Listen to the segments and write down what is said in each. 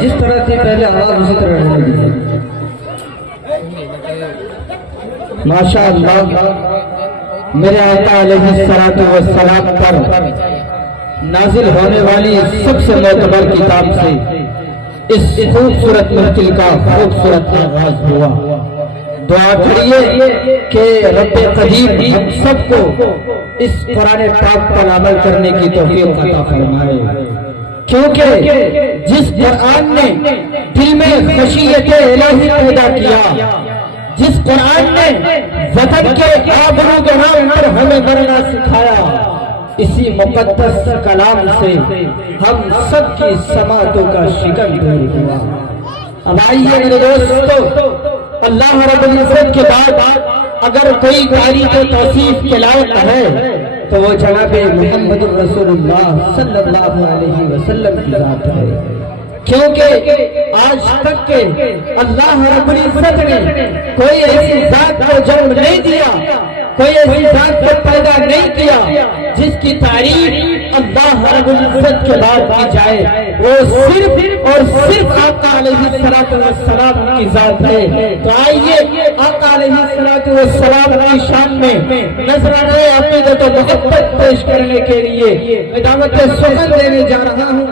जिस तरह से पहले आवाज उसी तरह रहने दीजिए। माशाअल्लाह, मेरे आका अलैहिस्सलातु वस्सलाम पर नाजिल होने वाली सबसे मोतबर किताब से इस खूबसूरत महफिल का खूबसूरत आगाज हुआ। दुआ करिए कि रब्बे कदीर हम सबको इस कुरान पाक पर अमल करने की तौफीक अता फरमाए, क्योंकि जिस कुरान ने दिल में खशियत इलाही पैदा किया, जिस कुरान ने वतन के आबरू के नाम पर हमें मरना सिखाया, इसी मुकद्दस कलाम से हम सबकी समातों का शिकन दूर हुआ। अब आइए मेरे दोस्तों, अल्लाह रब्बुल इज्जत के बाद अगर कोई कारी के तौसीफ के लायक है तो वो जनाब मुहम्मद रसूलुल्लाह सल्लल्लाहु अलैहि वसल्लम की जात है, क्योंकि आज तक के अल्लाह रब्बुल इज्जत ने कोई ऐसी जात को जन्म नहीं दिया, कोई ऐसी जात को पैदा नहीं किया जिसकी तारीफ अल्लाह रब्बुल इज्जत के बाद की जाए। वो सिर्फ और सिर्फ आका अलैहिस्सलातु वस्सलाम की जात है। तो आइए आका अलैहिस्सलातु वस्सलाम की शान में नजराने अकीदत और मोहब्बत पेश करने के लिए मैं दावत सुखन देने जा रहा हूँ।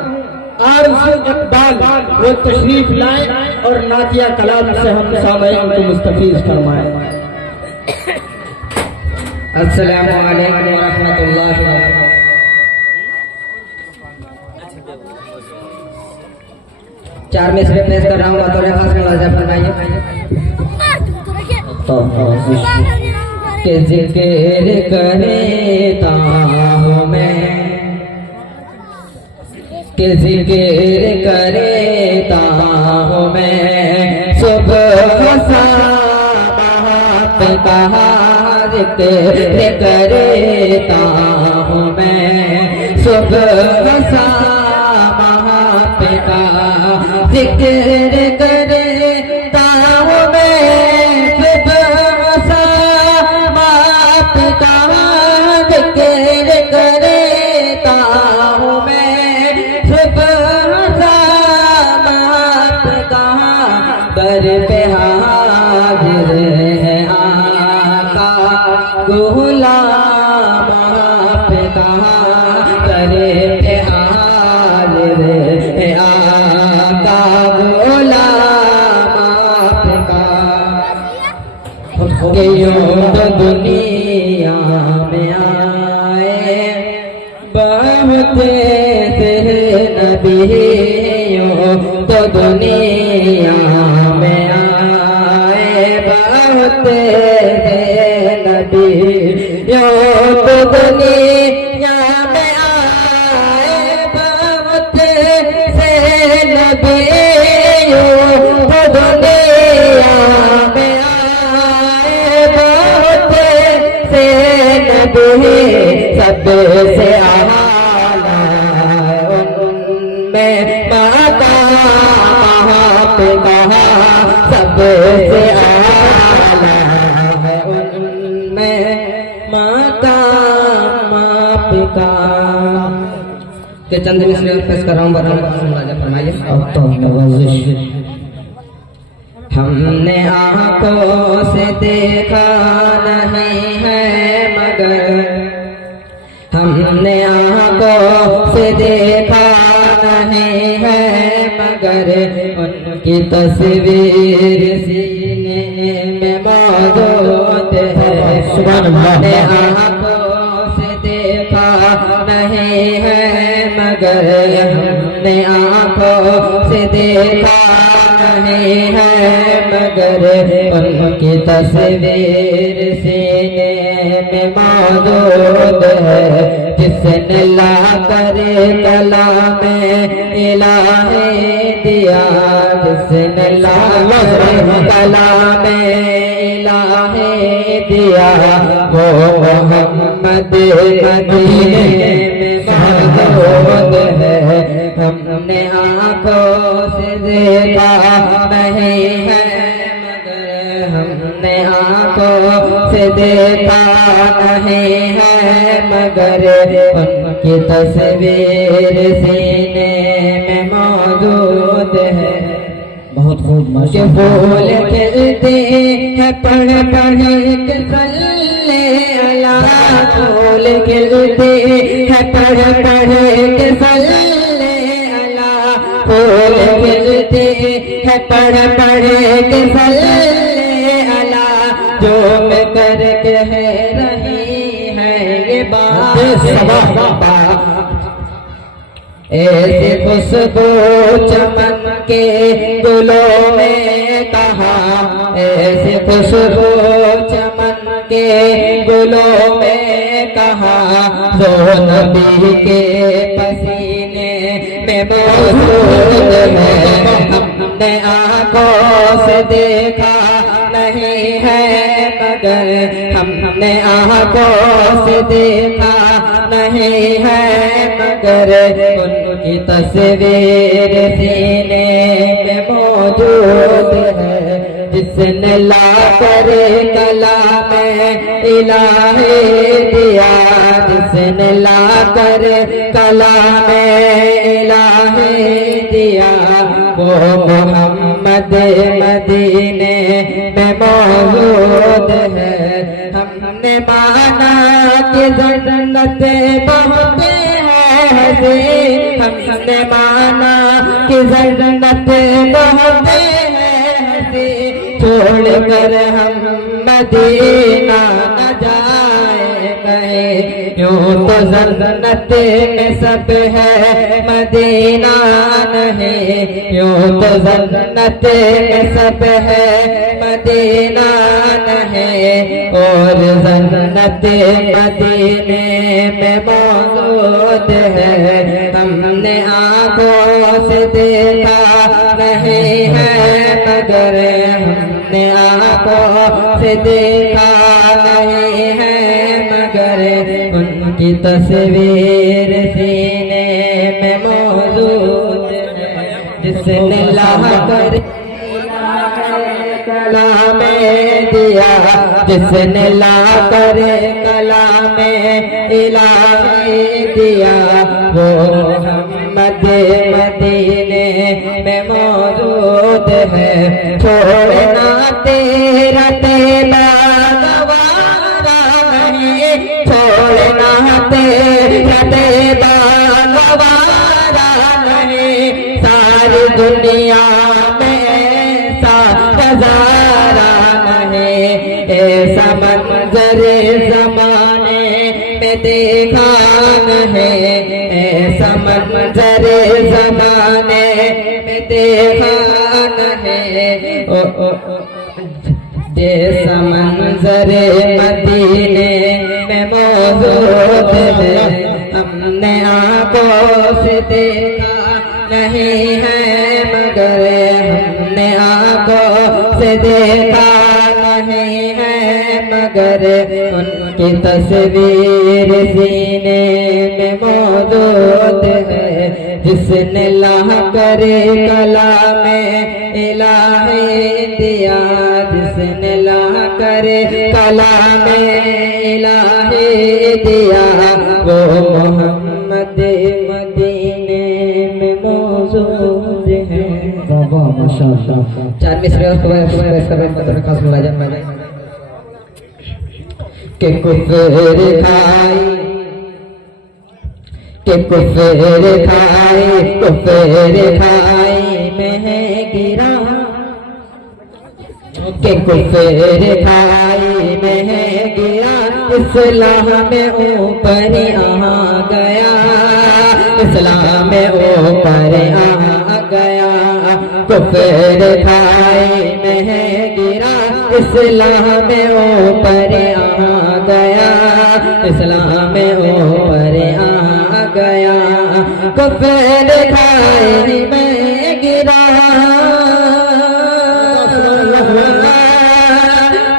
आरज़ू इकबाल वो तशरीफ लाए और नातिया कलाम से हम सामईन को मुस्तफीज फरमाए। अस्सलामु अलैकुम व रहमतुल्लाहि व बरकातहू। चार में से पेश कर रहा हूँ, बतौर खास नवाज़ा फरमाइए। तो के जिक्र करता हूँ मैं, के जिक्र करता हूँ मैं, सुबह शाम कहा जिक्र करता हूँ मैं, सुबह शाम का जिक्र करता हूँ मैं, सुबह शाम का जिक्र करता हूँ मैं, सुबह शाम का दर पे हाजिर है आका गुलाम आपका, दर पे हाजिर है आका गुलाम आपका। कि यूं तो दुनिया में आए बहुत से नबी, यूं तो दुनिया में आए बहुत से नबी, यूं तो दुनिया में आए बहुत से नबी, यूं तो दुनिया में आए बहुत से नबी, सबसे आला उनमें मकाम आपका, सबसे आला है उनमें मकाम आपका। के चंद मिसरे पेश कर रहा हूँ, बताने का सुना फरमाइए। हमने आंखों से देखा नहीं है मगर, हमने आंखों से देखा नहीं है मगर, उनकी तस्वीर सीने में मौजूद है। हमने आंखों से देखा नहीं है मगर, हमने आंखों से देखा नहीं है मगर, उनकी तस्वीर सीने में मौजूद है। जिसने ला कर कलाम इलाही दिया, जिसने ला कर कलाम इलाही दिया, वो मोहम्मद मदीने में मौजूद है। हमने आंखों से देखा नहीं है मगर, हमने आंखों से देखा नहीं है मगर, उनकी तस्वीर सीने में मौजूद है। बहुत खूब के बोल खिलते हैं पढ़ पढ़ के सल्ले अला, बोल खिलते हैं पढ़ पढ़ के सल्ले अला, बोल खिलते हैं पढ़ पढ़ के सल्ले अला, जो मैं करके है रही है ये बात। ऐसे खुशबू चमन के गुलों में कहा, ऐसे खुशबू चमन के गुलों में कहा, जो नबी के पसीने में मौजूद है। हमने आँखों से देखा नहीं है मगर, हमने आँखों से देखा नहीं है मगर, उनकी तस्वीर सीने में मौजूद है। जिसने ला कर कलाम इलाही दिया, जिसने ला कर कलाम इलाही दिया, वो मोहम्मद मदीने में मौजूद है। हमने माना कि जन्नत बहुत है, हमने माना कि जन्नत बहुत है, छोड़ कर हम मदीना न जाए कहे, यूं तो जन्नत में सब है मदीना नहीं, यूं तो जन्नत में सब है मदीना नहीं, और जन्नत मदीने में मौजूद है। हमने आँखों से देखा नहीं है मगर, हमने आँखों से देखा नहीं है मगर, उनकी तस्वीर सीने में मौजूद है। जिसने ला कर कलाम दिया, जिसने ला कर कलाम इलाही दिया, वो मोहम्मद मदीने में मौजूद है। छोड़ना तेरा तेरा गवारा नहीं, छोड़ना तेरा तेरा गवारा नहीं, सारी दुनिया में नजारा नहीं, ऐसा मंजरे जमाने में देखा नहीं, ऐसा मंजरे जमाने में देखा नहीं, जैसा मंजरे मदीने में मौजूद है। हमने आँखों से देखा नहीं है मगर, हमने आँखों से देखा नहीं है मगर, उनकी तस्वीर सीने में मौजूद है। जिसने ला कर कलाम इलाही दिया, जिसने ला कर कलाम इलाही दिया, वो मोहम्मद मदीने में मौजूद है। माशाअल्लाह। 4 मिसरे खास मुलाज़म के कुफर खाई, के कुफर खाई, कुफर खाई में गिरा, के कुफर खाई में गिरा, इस्लाम में ऊपर आ गया, इस्लाम में ऊपर आ गया। कुफर खाई में गिरा, इस्लाम में ऊपर आ गया, इस्लाम में ऊपर आ गया। कुफर खाई में गिरा,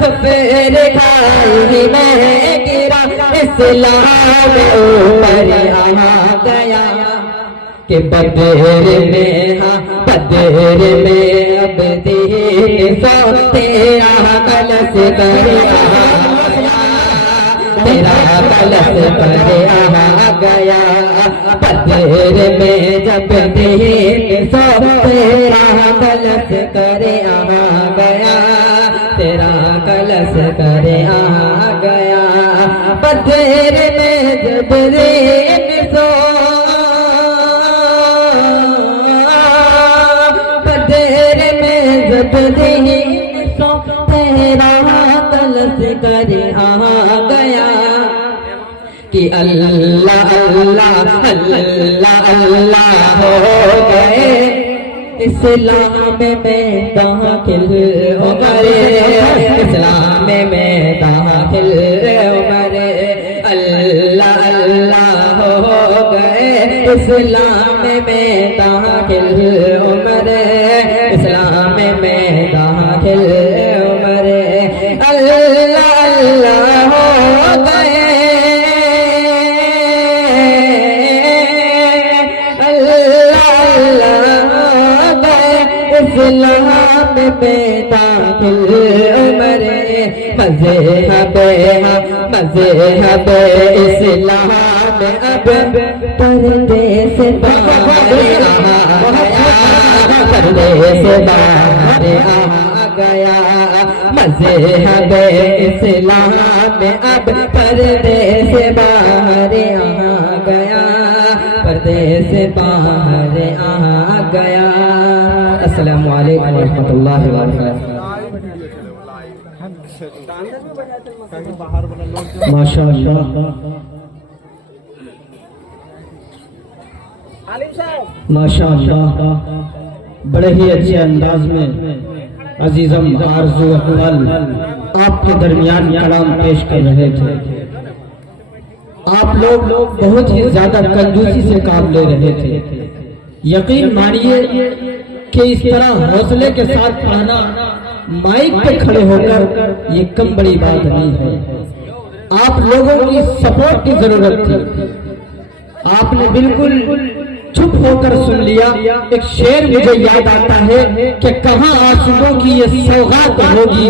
कुफर खाई में गिरा, इस्लाम में ऊपर आ गया। कि बदर में, हाँ बदर में अब दीन सो तेरा कलश करे तेरा कलश करे आ गया। बदर बजेर में जब दिन सो तेरा कलश करे आ गया, तेरा कलश करे आ गया। बजेर में जब दिन सो, बजेर में जब दिन सो तेरा कलश करे आ गया कि अल्लाह अल्लाह अल्लाह अल्लाह हो गए इस्लाम में दाखिल उमरे, इस्लाम में दाखिल उमरे। अल्लाह अल्लाह हो गए इस्लाम में दाखिल उमरे, इस्लाम में दाखिल उमरे। अल्लाह अल्लाह हो गए, इस्लाम में दाखिल उमरे। मज़हब मज़हब इस्लाम अब पर्दे से बाहर आ गया, पर्दे से बाहर आ गया। मज़हब इस्लाम अब पर्दे से बाहर आ गया, पर्दे से बाहर आ गया। अस्सलामु अलैकुम व रहमतुल्लाहि व बरकातहू। माशाअल्लाह, माशाअल्लाह, बड़े ही अच्छे अंदाज में अजीजम आरज़ू अकबल आपके दरमियान कलाम पेश कर रहे थे। आप लोग बहुत ही ज्यादा कंजूसी से काम ले रहे थे। यकीन मानिए कि इस तरह हौसले के साथ पढ़ना, माइक पे खड़े होकर, ये कम बड़ी बात नहीं है। आप लोगों की सपोर्ट की जरूरत थी। आपने बिल्कुल चुप होकर सुन लिया। एक शेर मुझे याद आता है कि कहाँ आंसुओं की ये सौगात होगी,